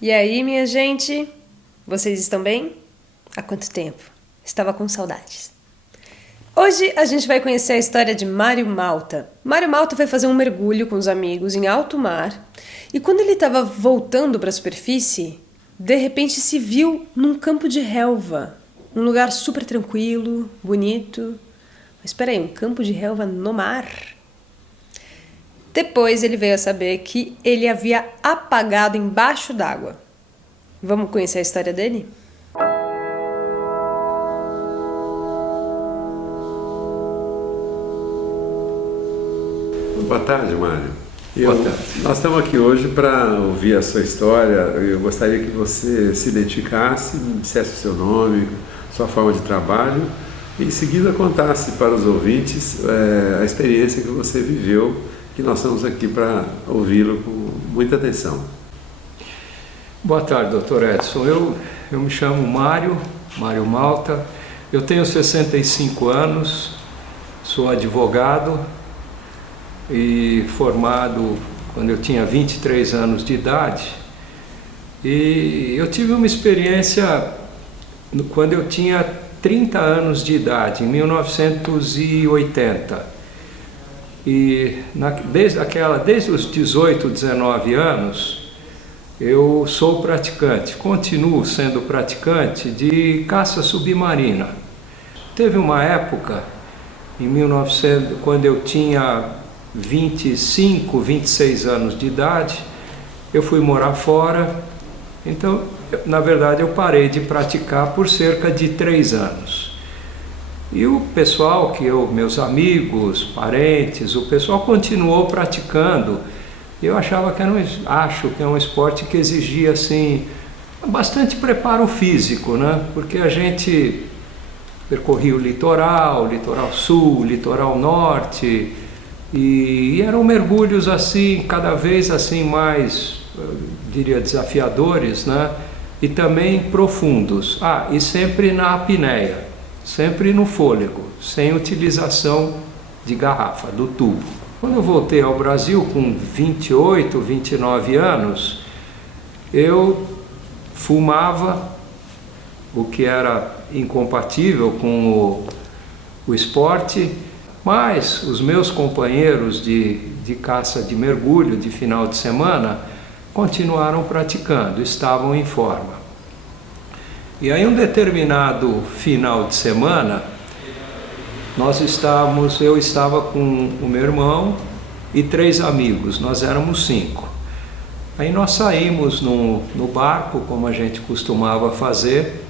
E aí, minha gente? Vocês estão bem? Há quanto tempo? Estava com saudades. Hoje a gente vai conhecer a história de Mário Malta. Mário Malta foi fazer um mergulho com os amigos em alto mar e quando ele estava voltando para a superfície, de repente se viu num campo de relva, um lugar super tranquilo, bonito. Mas espera aí, um campo de relva no mar? Depois ele veio a saber que ele havia apagado embaixo d'água. Vamos conhecer a história dele? Boa tarde, Mário. Boa tarde. Nós estamos aqui hoje para ouvir a sua história. Eu gostaria que você se identificasse, dissesse o seu nome, sua forma de trabalho e em seguida contasse para os ouvintes a experiência que você viveu, que nós estamos aqui para ouvi-lo com muita atenção. Boa tarde, doutor Edson. Eu me chamo Mário Malta, eu tenho 65 anos, sou advogado e formado quando eu tinha 23 anos de idade. E eu tive uma experiência quando eu tinha 30 anos de idade, em 1980. E desde os 18, 19 anos, eu sou praticante, continuo sendo praticante de caça submarina. Teve uma época, em 1900, quando eu tinha 25, 26 anos de idade, eu fui morar fora. Então, na verdade, eu parei de praticar por cerca de 3 anos. E o pessoal, meus amigos, parentes, o pessoal continuou praticando. Eu achava que acho que é um esporte que exigia assim bastante preparo físico, né? Porque a gente percorria o litoral sul, litoral norte, e eram mergulhos assim, cada vez assim mais, eu diria, desafiadores, né? E também profundos. E sempre na apneia, sempre no fôlego, sem utilização de garrafa, do tubo. Quando eu voltei ao Brasil com 28, 29 anos, eu fumava, o que era incompatível com o esporte, mas os meus companheiros de caça de mergulho de final de semana continuaram praticando, estavam em forma. E aí, um determinado final de semana, eu estava com o meu irmão e 3 amigos, nós éramos 5. Aí nós saímos no barco, como a gente costumava fazer,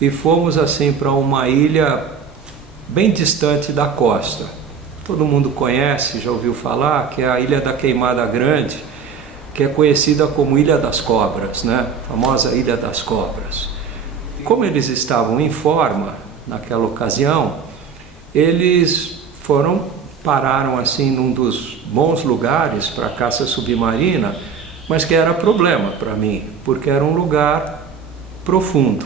e fomos assim para uma ilha bem distante da costa. Todo mundo conhece, já ouviu falar, que é a Ilha da Queimada Grande, que é conhecida como Ilha das Cobras, né? A famosa Ilha das Cobras. Como eles estavam em forma naquela ocasião, eles pararam assim num dos bons lugares para caça submarina, mas que era problema para mim, porque era um lugar profundo.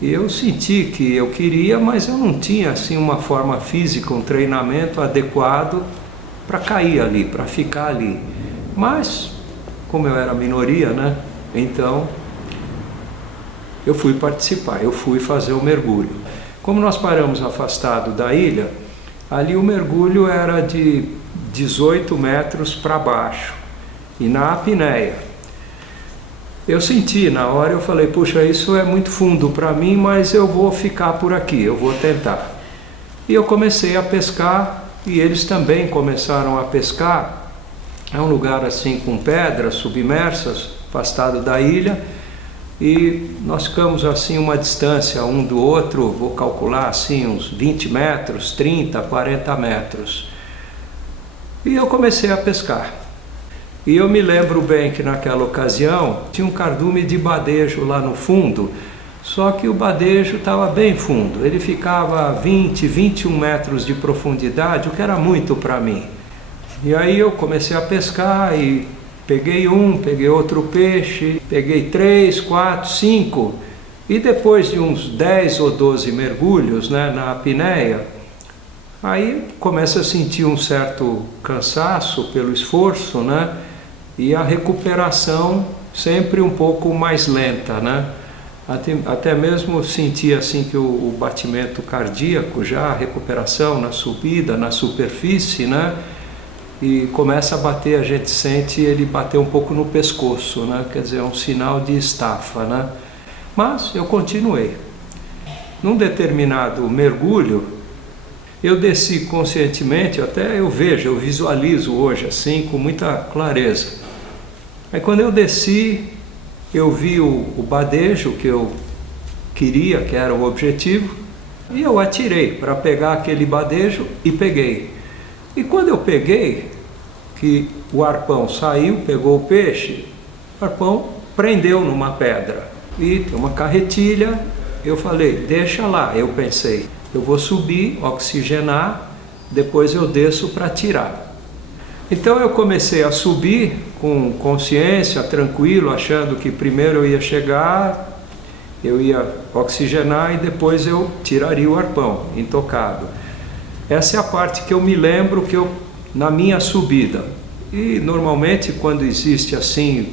E eu senti que eu queria, mas eu não tinha assim uma forma física, um treinamento adequado para cair ali, para ficar ali. Mas, como eu era minoria, né? Então, eu fui participar, eu fui fazer o mergulho. Como nós paramos afastado da ilha, ali o mergulho era de 18 metros para baixo, e na apneia. Eu senti, na hora eu falei, puxa, isso é muito fundo para mim, mas eu vou ficar por aqui, eu vou tentar. E eu comecei a pescar, e eles também começaram a pescar. É um lugar assim com pedras submersas, afastado da ilha, e nós ficamos assim uma distância um do outro, vou calcular assim uns 20 metros, 30, 40 metros. E eu comecei a pescar. E eu me lembro bem que naquela ocasião tinha um cardume de badejo lá no fundo, só que o badejo estava bem fundo, ele ficava a 20, 21 metros de profundidade, o que era muito para mim. E aí eu comecei a pescar e peguei outro peixe, peguei 3, 4, 5, e depois de uns 10 ou 12 mergulhos, né, na apneia, aí começa a sentir um certo cansaço pelo esforço, né? E a recuperação sempre um pouco mais lenta, né? Até mesmo sentia assim que o batimento cardíaco já, a recuperação na subida, na superfície, né? E começa a bater, a gente sente ele bater um pouco no pescoço, né? Quer dizer, é um sinal de estafa, né? Mas eu continuei. Num determinado mergulho, eu desci conscientemente, até eu vejo, eu visualizo hoje assim, com muita clareza. Aí quando eu desci, eu vi o badejo que eu queria, que era o objetivo, e eu atirei para pegar aquele badejo e peguei. E quando eu peguei, que o arpão saiu, pegou o peixe, o arpão prendeu numa pedra. E tem uma carretilha, eu falei, deixa lá, eu pensei, eu vou subir, oxigenar, depois eu desço para tirar. Então eu comecei a subir com consciência, tranquilo, achando que primeiro eu ia chegar, eu ia oxigenar e depois eu tiraria o arpão, intocado. Essa é a parte que eu me lembro que na minha subida. E normalmente quando existe assim,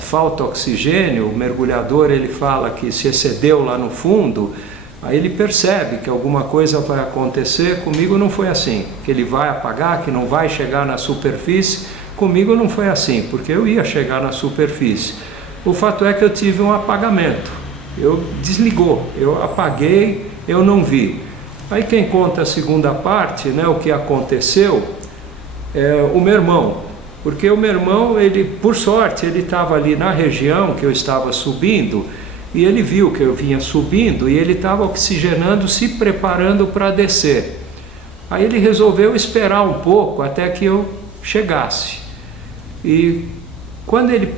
falta oxigênio, o mergulhador ele fala que se excedeu lá no fundo, aí ele percebe que alguma coisa vai acontecer. Comigo não foi assim, que ele vai apagar, que não vai chegar na superfície. Comigo não foi assim, porque eu ia chegar na superfície. O fato é que eu tive um apagamento, desligou, eu apaguei, eu não vi. Aí quem conta a segunda parte, né, o que aconteceu, é o meu irmão. Porque o meu irmão, por sorte, ele estava ali na região que eu estava subindo, e ele viu que eu vinha subindo e ele estava oxigenando, se preparando para descer. Aí ele resolveu esperar um pouco até que eu chegasse. E quando ele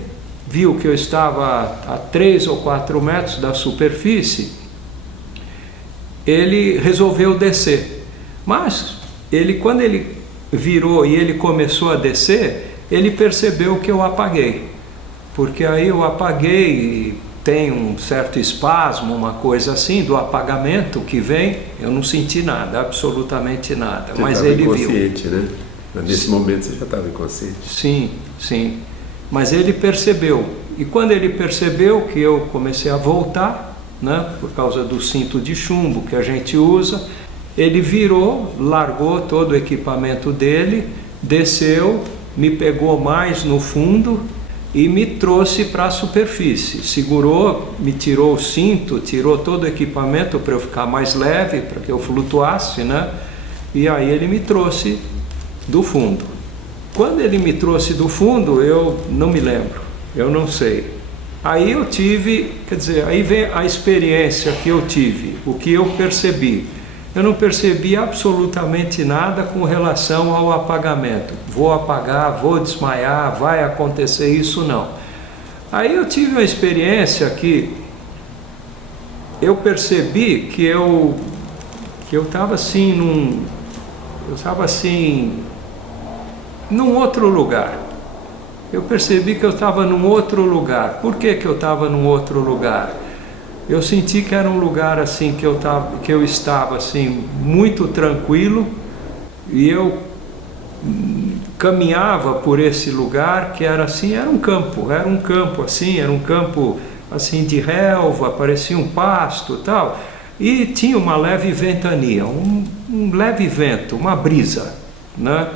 viu que eu estava a 3 ou 4 metros da superfície, ele resolveu descer. Mas quando ele virou e ele começou a descer, ele percebeu que eu apaguei. Porque aí eu apaguei e tem um certo espasmo, uma coisa assim, do apagamento que vem, eu não senti nada, absolutamente nada. Você mas ele viu. Inconsciente, né? Nesse momento você já estava inconsciente. Sim, sim. Mas ele percebeu. E quando ele percebeu que eu comecei a voltar, né, por causa do cinto de chumbo que a gente usa, ele virou, largou todo o equipamento dele, desceu, me pegou mais no fundo e me trouxe para a superfície. Segurou, me tirou o cinto, tirou todo o equipamento para eu ficar mais leve, para que eu flutuasse, né? E aí ele me trouxe do fundo. Quando ele me trouxe do fundo, eu não me lembro, eu não sei. Aí eu tive, aí vem a experiência que eu tive, o que eu percebi. Eu não percebi absolutamente nada com relação ao apagamento. Vou apagar, vou desmaiar, vai acontecer isso, não. Aí eu tive uma experiência que eu percebi que eu estava assim num outro lugar. Eu percebi que eu estava num outro lugar. Por que eu estava num outro lugar? Eu senti que era um lugar assim que eu estava assim muito tranquilo, e eu caminhava por esse lugar que era assim, era um campo assim de relva, parecia um pasto, tal, e tinha uma leve ventania, um leve vento, uma brisa, né?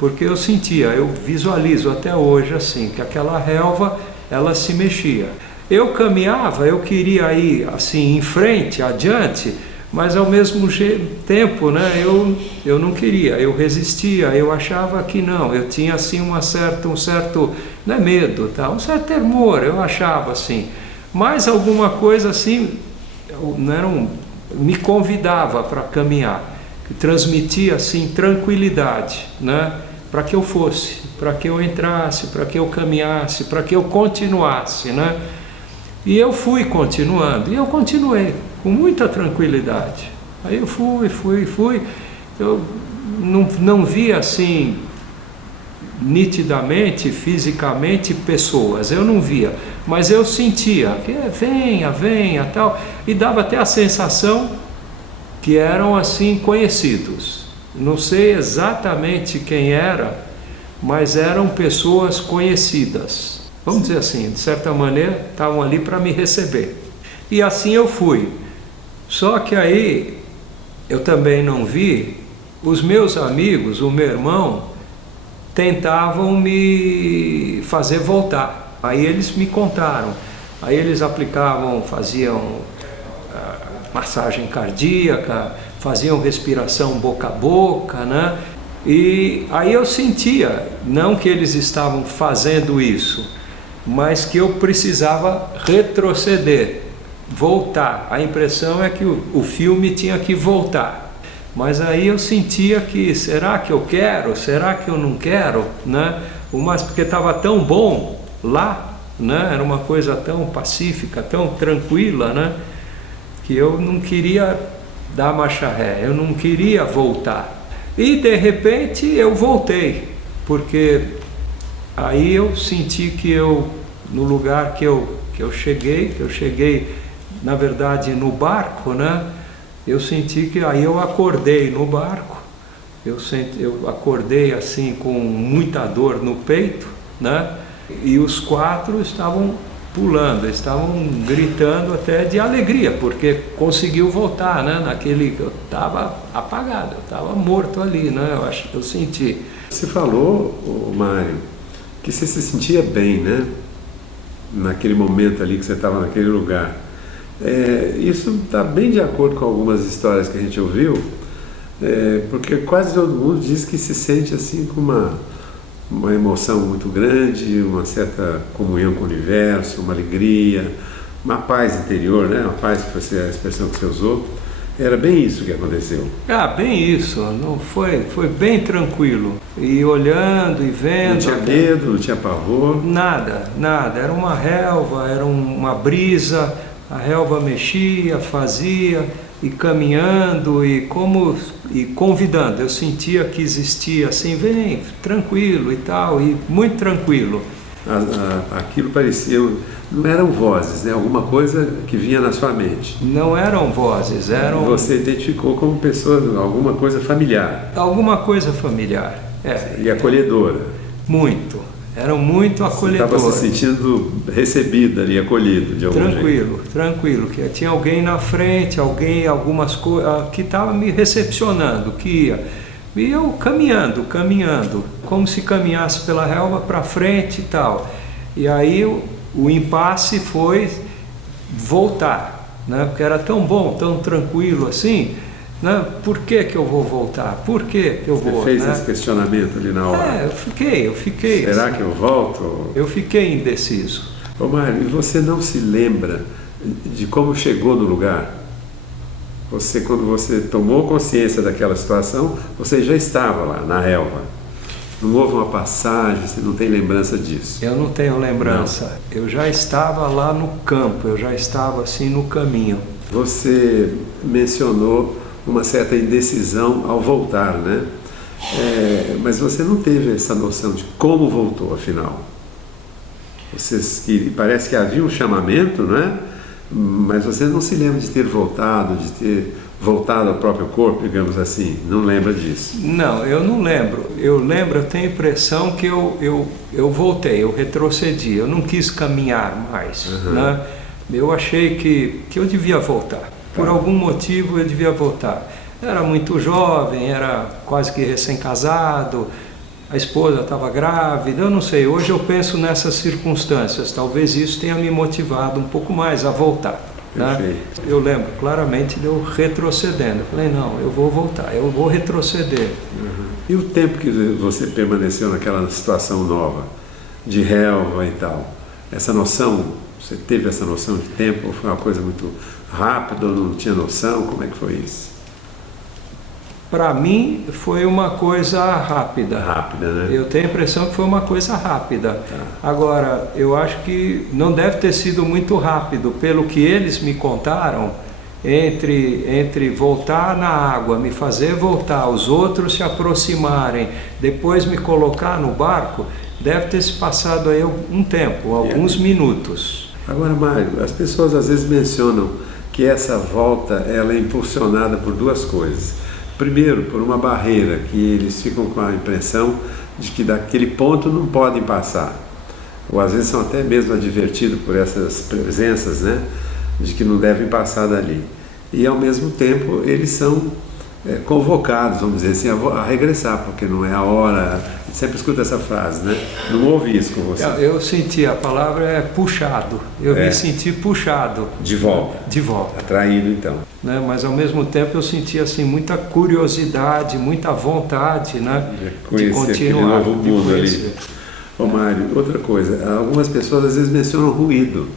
Porque eu sentia, eu visualizo até hoje assim, que aquela relva ela se mexia. Eu caminhava, eu queria ir assim em frente, adiante, mas ao mesmo tempo, né, eu não queria, eu resistia, eu achava que não, eu tinha assim um certo, não é medo, tá? Um certo temor, eu achava assim, mas alguma coisa assim, me convidava para caminhar, que transmitia assim tranquilidade, né, para que eu fosse, para que eu entrasse, para que eu caminhasse, para que eu continuasse, né? E eu fui continuando, e eu continuei com muita tranquilidade. Aí eu fui, eu não via assim nitidamente, fisicamente pessoas, eu não via, mas eu sentia que venha, tal, e dava até a sensação que eram assim conhecidos. Não sei exatamente quem era, mas eram pessoas conhecidas. vamos dizer assim, de certa maneira, estavam ali para me receber. E assim eu fui. Só que aí eu também não vi, os meus amigos, o meu irmão, tentavam me fazer voltar. Aí eles me contaram. Aí eles aplicavam, faziam massagem cardíaca, faziam respiração boca a boca, né? E aí eu sentia, não que eles estavam fazendo isso, mas que eu precisava retroceder, voltar. A impressão é que o filme tinha que voltar. Mas aí eu sentia que, será que eu quero? Será que eu não quero? Né? Porque estava tão bom lá, né? Era uma coisa tão pacífica, tão tranquila, né? Que eu não queria dar marcha ré, eu não queria voltar. E de repente eu voltei, porque aí eu senti que eu, no lugar que eu cheguei, na verdade, no barco, né? Eu senti que aí eu acordei no barco, eu acordei assim com muita dor no peito, né? E os 4 estavam pulando, estavam gritando até de alegria, porque conseguiu voltar, né? Eu estava apagado, eu estava morto ali, né? Eu senti. Você falou, Mário, que você se sentia bem, né? Naquele momento ali que você estava naquele lugar. Isso está bem de acordo com algumas histórias que a gente ouviu, porque quase todo mundo diz que se sente assim com uma emoção muito grande, uma certa comunhão com o universo, uma alegria, uma paz interior, né? Uma paz, que foi a expressão que você usou. Era bem isso que aconteceu. Bem isso, não foi bem tranquilo. E olhando e vendo. Não tinha medo, não tinha pavor? Nada, era uma relva, era uma brisa, a relva mexia, fazia, e caminhando e convidando. Eu sentia que existia assim, vem, tranquilo e tal, e muito tranquilo. Aquilo parecia, não eram vozes, né? Alguma coisa que vinha na sua mente. Não eram vozes, eram... Você identificou como pessoa, alguma coisa familiar. Alguma coisa familiar, E acolhedora. Muito, eram muito acolhedoras. Você estava se sentindo recebido ali, acolhido de algum jeito. Tranquilo, que tinha alguém na frente, algumas coisas, que estava me recepcionando, que ia... E eu caminhando, como se caminhasse pela relva para frente e tal. E aí o impasse foi voltar, né? Porque era tão bom, tão tranquilo assim, né? Por que eu vou voltar? Por que eu vou? Você fez, né? Esse questionamento ali na hora? Eu fiquei. Será assim, que eu volto? Eu fiquei indeciso. Ô Mário, e você não se lembra de como chegou no lugar? Quando você tomou consciência daquela situação, você já estava lá, na relva. Não houve uma passagem, você não tem lembrança disso? Eu não tenho lembrança. Não. Eu já estava lá no campo, eu já estava assim no caminho. Você mencionou uma certa indecisão ao voltar, né? Mas você não teve essa noção de como voltou, afinal. Parece que havia um chamamento, não é? Mas você não se lembra de ter voltado ao próprio corpo, digamos assim, não lembra disso? Não, eu não lembro. Eu tenho a impressão que eu voltei, eu retrocedi, eu não quis caminhar mais, né? Eu achei que eu devia voltar, por algum motivo eu devia voltar. Era muito jovem, era quase que recém-casado, a esposa estava grávida, eu não sei, hoje eu penso nessas circunstâncias, talvez isso tenha me motivado um pouco mais a voltar. Né? Eu lembro claramente de eu retrocedendo, eu falei, não, eu vou voltar, eu vou retroceder. E o tempo que você permaneceu naquela situação nova, de relva e tal, essa noção, você teve essa noção de tempo, ou foi uma coisa muito rápida, ou não tinha noção, como é que foi isso? Para mim foi uma coisa rápida. Rápida, né? Eu tenho a impressão que foi uma coisa rápida. Agora, eu acho que não deve ter sido muito rápido, pelo que eles me contaram, entre voltar na água, me fazer voltar, os outros se aproximarem, depois me colocar no barco, deve ter se passado aí um tempo, alguns minutos. Agora, Mário, as pessoas às vezes mencionam que essa volta ela é impulsionada por duas coisas. Primeiro, por uma barreira, que eles ficam com a impressão de que daquele ponto não podem passar. ou às vezes são até mesmo advertidos por essas presenças, né, de que não devem passar dali. E ao mesmo tempo eles são convocados, vamos dizer assim, a regressar, porque não é a hora. Sempre escuta essa frase, né? Não ouve isso com você. Eu senti, a palavra é puxado. Eu me senti puxado. De volta. De volta. Atraído, então. Né? Mas ao mesmo tempo eu senti assim muita curiosidade, muita vontade, né? De continuar aquele novo mundo ali. Ô Mário, outra coisa, algumas pessoas às vezes mencionam ruído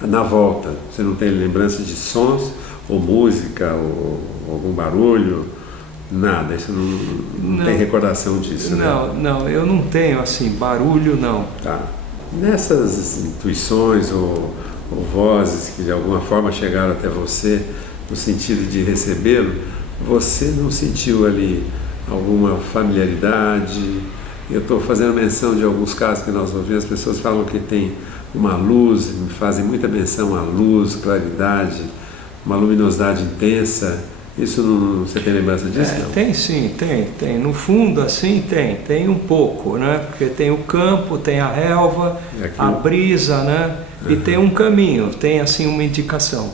na volta. Você não tem lembrança de sons, ou música, ou algum barulho? Nada, isso não tem recordação disso, não, né? Não, eu não tenho assim, barulho não. Tá. Nessas intuições ou vozes que de alguma forma chegaram até você, no sentido de recebê-lo, você não sentiu ali alguma familiaridade? Eu estou fazendo menção de alguns casos que nós ouvimos, as pessoas falam que tem uma luz, fazem muita menção à luz, claridade, uma luminosidade intensa. Isso você tem lembrança disso? Não? Tem sim, tem. No fundo assim tem um pouco, né? Porque tem o campo, tem a relva, a brisa, né? E tem um caminho, tem assim uma indicação.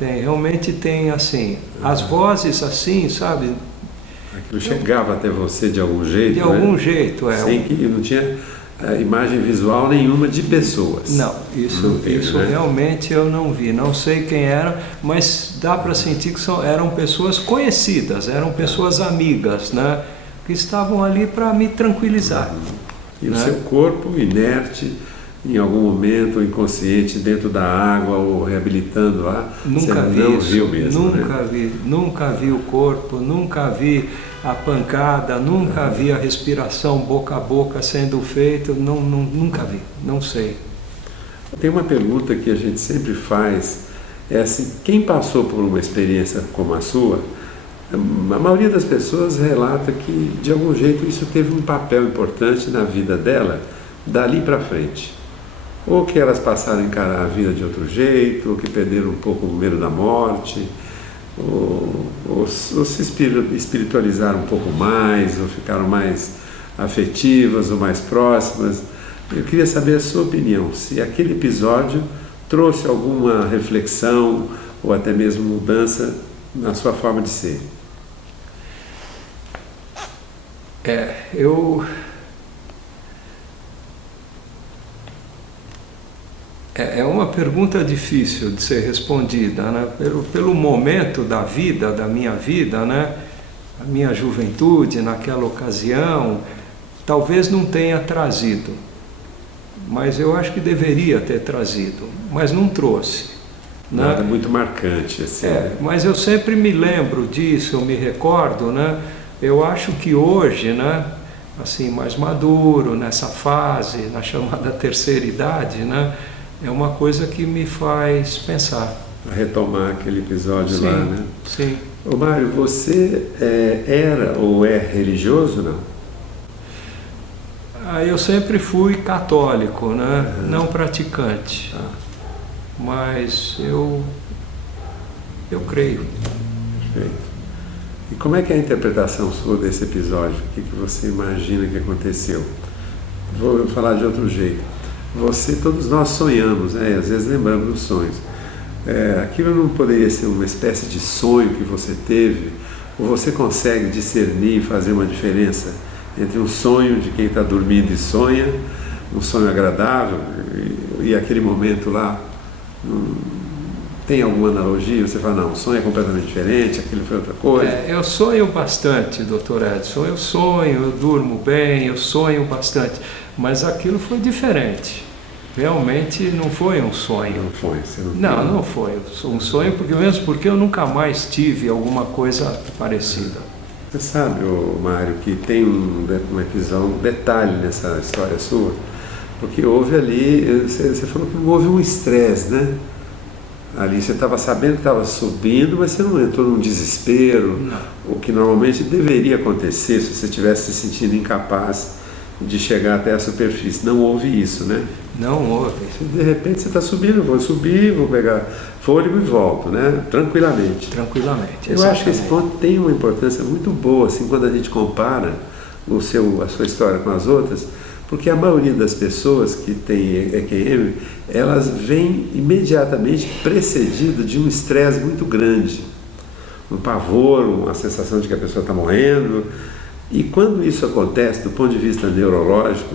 Realmente tem assim, as vozes assim, sabe? Aquilo chegava até você de algum jeito, de algum jeito, sem que não tinha imagem visual nenhuma de pessoas. Não, isso né? Realmente eu não vi, não sei quem era, mas dá para sentir que eram pessoas conhecidas, eram pessoas amigas, né? Que estavam ali para me tranquilizar. E né? O seu corpo inerte, em algum momento inconsciente, dentro da água ou reabilitando lá, nunca você vi não isso, viu mesmo, nunca vi o corpo, nunca vi a pancada, nunca vi a respiração boca a boca sendo feita, nunca vi, não sei. Tem uma pergunta que a gente sempre faz, é assim, quem passou por uma experiência como a sua, a maioria das pessoas relata que de algum jeito isso teve um papel importante na vida dela, dali para frente. Ou que elas passaram a encarar a vida de outro jeito, ou que perderam um pouco o medo da morte, ou se espiritualizaram um pouco mais, ou ficaram mais afetivas ou mais próximas. Eu queria saber a sua opinião, se aquele episódio trouxe alguma reflexão ou até mesmo mudança na sua forma de ser. É uma pergunta difícil de ser respondida, né? Pelo momento da vida, da minha vida, né? A minha juventude naquela ocasião, talvez não tenha trazido, mas eu acho que deveria ter trazido, mas não trouxe. Né? Nada muito marcante, assim. Mas eu sempre me lembro disso, eu me recordo, né? Eu acho que hoje, né? Assim, mais maduro, nessa fase, na chamada terceira idade, né? É uma coisa que me faz pensar. Retomar aquele episódio lá, né? Sim. Ô Mário, você era ou é religioso, não? Eu sempre fui católico, né? Não praticante. Mas eu creio. Perfeito. E como é que é a interpretação sua desse episódio? O que você imagina que aconteceu? Vou falar de outro jeito. Todos nós sonhamos, né? Às vezes lembramos dos sonhos. Aquilo não poderia ser uma espécie de sonho que você teve? Ou você consegue discernir e fazer uma diferença entre um sonho de quem está dormindo e sonha, um sonho agradável, e aquele momento lá? Tem alguma analogia? Você fala, não, o sonho é completamente diferente, aquilo foi outra coisa? Eu sonho bastante, Dr. Edson. Eu sonho, eu durmo bem, eu sonho bastante. Mas aquilo foi diferente. Realmente não foi um sonho. Não foi? Não foi um sonho, porque eu nunca mais tive alguma coisa parecida. Você sabe, Mário, que tem um episódio, um detalhe nessa história sua, porque houve ali, você falou que não houve um estresse, né? Ali você estava sabendo que estava subindo, mas você não entrou num desespero, o que normalmente deveria acontecer se você estivesse se sentindo incapaz de chegar até a superfície. Não houve isso, né? Não houve. De repente você está subindo, vou subir, vou pegar fôlego e volto, né? Tranquilamente. Tranquilamente. Eu acho que esse ponto tem uma importância muito boa, assim, quando a gente compara a sua história com as outras, Porque a maioria das pessoas que tem EQM, elas vêm imediatamente precedido de um estresse muito grande, um pavor, uma sensação de que a pessoa está morrendo. E quando isso acontece, do ponto de vista neurológico,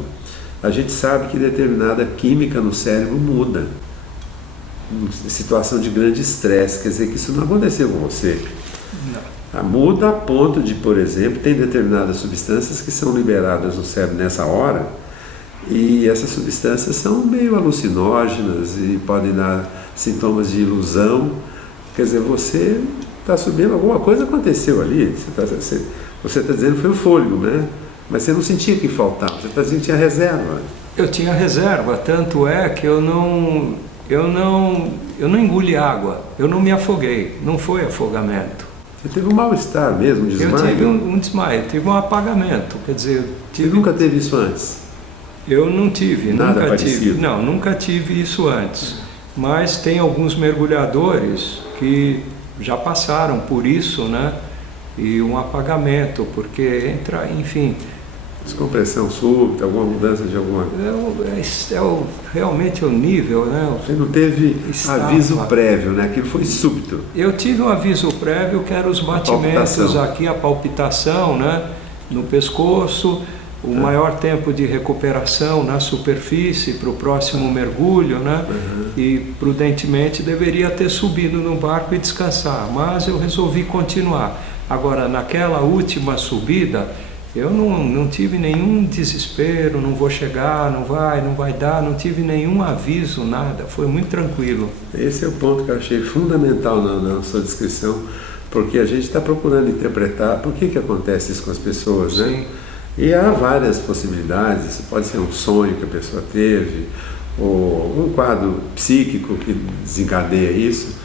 a gente sabe que determinada química no cérebro muda. Em situação de grande estresse, quer dizer que isso não aconteceu com você. Não. Muda a ponto de, por exemplo, tem determinadas substâncias que são liberadas no cérebro nessa hora, e essas substâncias são meio alucinógenas e podem dar sintomas de ilusão. Quer dizer, você está subindo, alguma coisa aconteceu ali, você está dizendo que foi o fôlego, né? Mas você não sentia que faltava, você está dizendo que tinha reserva. Eu tinha reserva, tanto é que eu não engoli água, eu não me afoguei, não foi afogamento. Você teve um mal-estar mesmo, um desmaio? Eu tive um desmaio, tive um apagamento, quer dizer... Você nunca teve isso antes? Eu não tive, nada nunca parecido. tive. Não, nunca tive isso antes. Mas tem alguns mergulhadores que já passaram por isso, né? E um apagamento, porque entra, enfim... Descompressão súbita, alguma mudança de alguma... Realmente é o nível, né? Você não teve aviso prévio, né? Aquilo foi súbito. Eu tive um aviso prévio que eram os batimentos aqui, a palpitação, né? No pescoço, o maior tempo de recuperação na superfície para o próximo mergulho, né? E prudentemente deveria ter subido no barco e descansar, mas eu resolvi continuar. Agora, naquela última subida, eu não tive nenhum desespero, não vou chegar, não vai dar, não tive nenhum aviso, nada, foi muito tranquilo. Esse é o ponto que eu achei fundamental na sua descrição, porque a gente está procurando interpretar por que acontece isso com as pessoas, né? Sim. E há várias possibilidades, pode ser um sonho que a pessoa teve, ou um quadro psíquico que desencadeia isso,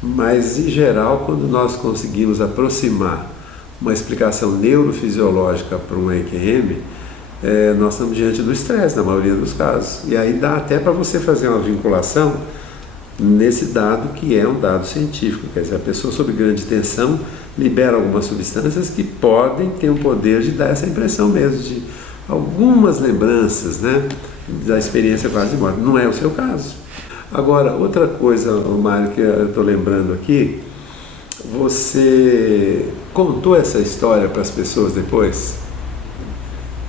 mas em geral, quando nós conseguimos aproximar uma explicação neurofisiológica para um EQM, nós estamos diante do estresse na maioria dos casos. E aí dá até para você fazer uma vinculação nesse dado que é um dado científico, quer dizer, a pessoa sob grande tensão libera algumas substâncias que podem ter o poder de dar essa impressão mesmo, de algumas lembranças, né, da experiência quase morta. Não é o seu caso. Agora, outra coisa, Mário, que eu estou lembrando aqui, você contou essa história para as pessoas depois?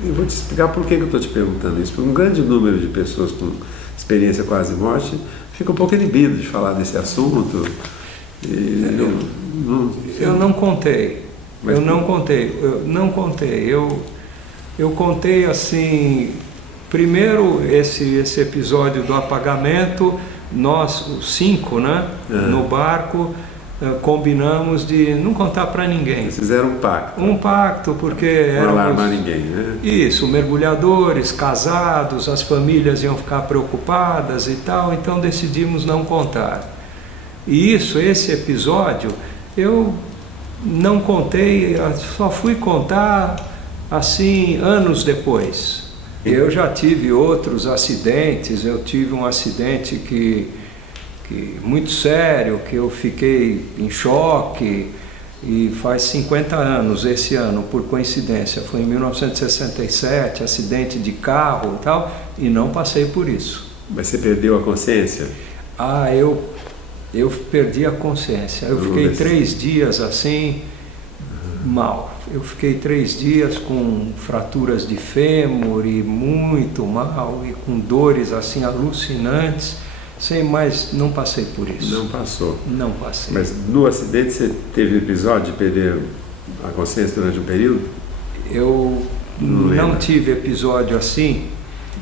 Eu vou te explicar por que eu estou te perguntando isso. Porque um grande número de pessoas com experiência quase morte fica um pouco inibido de falar desse assunto. Eu não contei. Mas Eu não contei. Eu contei assim, primeiro esse episódio do apagamento, nós, os 5, né, no barco, combinamos de não contar para ninguém. Vocês fizeram um pacto. Um pacto, porque não alarmar ninguém, né? Isso, mergulhadores, casados, as famílias iam ficar preocupadas e tal, então decidimos não contar. E esse episódio, eu não contei, só fui contar assim anos depois. Eu já tive outros acidentes, eu tive um acidente que muito sério, que eu fiquei em choque, e faz 50 anos esse ano, por coincidência, foi em 1967, acidente de carro e tal, e não passei por isso. Mas você perdeu a consciência? Eu perdi a consciência, eu fiquei 3 dias assim, mal. Eu fiquei 3 dias com fraturas de fêmur e muito mal, e com dores assim alucinantes. Mas não passei por isso. Não passou? Não passei. Mas no acidente você teve episódio de perder a consciência durante um período? Eu não tive episódio assim.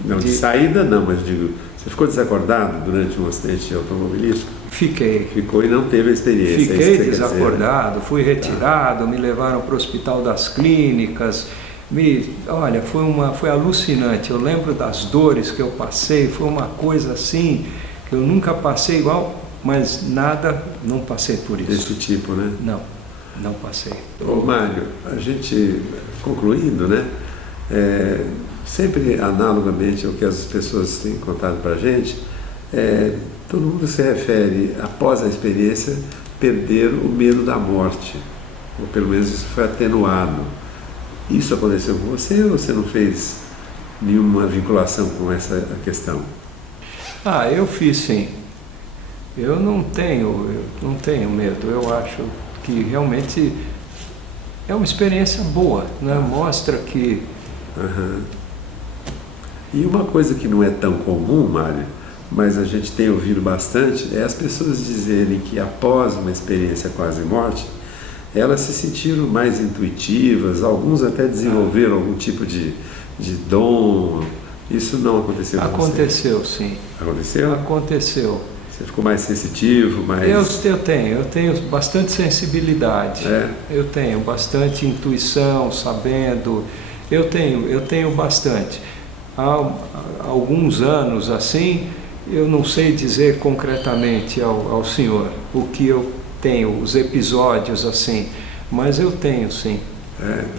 Não, de saída não, mas digo, você ficou desacordado durante um acidente automobilístico? Fiquei. Ficou e não teve a experiência? Fiquei desacordado, fui retirado, me levaram para o Hospital das Clínicas. Olha, foi alucinante. Eu lembro das dores que eu passei, foi uma coisa assim... Eu nunca passei igual, mas nada, não passei por isso. Desse tipo, né? Não passei. Ô Mário, a gente, concluindo, né? Sempre analogamente ao que as pessoas têm contado para a gente, todo mundo se refere, após a experiência, perder o medo da morte. Ou pelo menos isso foi atenuado. Isso aconteceu com você ou você não fez nenhuma vinculação com essa questão? Eu fiz sim. Eu não tenho medo. Eu acho que realmente é uma experiência boa, né? Mostra que... Uhum. E uma coisa que não é tão comum, Mário, mas a gente tem ouvido bastante, é as pessoas dizerem que após uma experiência quase morte, elas se sentiram mais intuitivas, alguns até desenvolveram algum tipo de dom. Isso não aconteceu com você? Aconteceu, sim. Aconteceu? Aconteceu. Você ficou mais sensitivo, mais... Eu tenho bastante sensibilidade. Eu tenho bastante intuição, sabendo. Eu tenho bastante. Há alguns anos assim, eu não sei dizer concretamente ao senhor o que eu tenho, os episódios assim, mas eu tenho sim.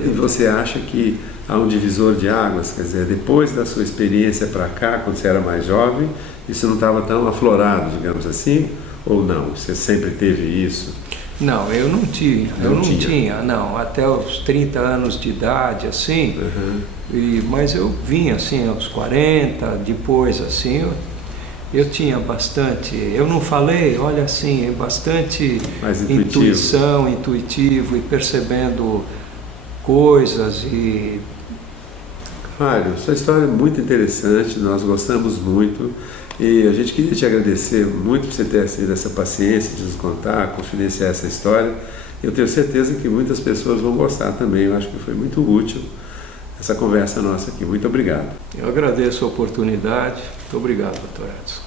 E você acha que há um divisor de águas? Quer dizer, depois da sua experiência para cá, quando você era mais jovem, isso não estava tão aflorado, digamos assim, ou não? Você sempre teve isso? Não, eu não tinha. Até os 30 anos de idade, assim, mas eu vinha assim aos 40, depois assim, eu tinha bastante, eu não falei, olha assim, bastante intuição, intuitivo e percebendo coisas e... Mário, sua história é muito interessante, nós gostamos muito e a gente queria te agradecer muito por você ter tido essa paciência de nos contar, confidenciar essa história. Eu tenho certeza que muitas pessoas vão gostar também, eu acho que foi muito útil essa conversa nossa aqui. Muito obrigado. Eu agradeço a oportunidade. Muito obrigado, Dr. Edson.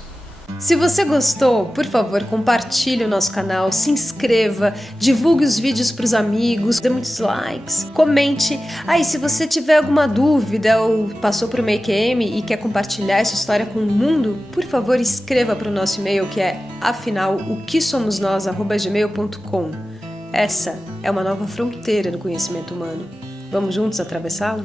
Se você gostou, por favor, compartilhe o nosso canal, se inscreva, divulgue os vídeos para os amigos, dê muitos likes, comente. E se você tiver alguma dúvida ou passou por uma EQM e quer compartilhar essa história com o mundo, por favor, escreva para o nosso e-mail, que é afinal-o-que-somos-nós@gmail.com. Essa é uma nova fronteira do conhecimento humano. Vamos juntos atravessá-la?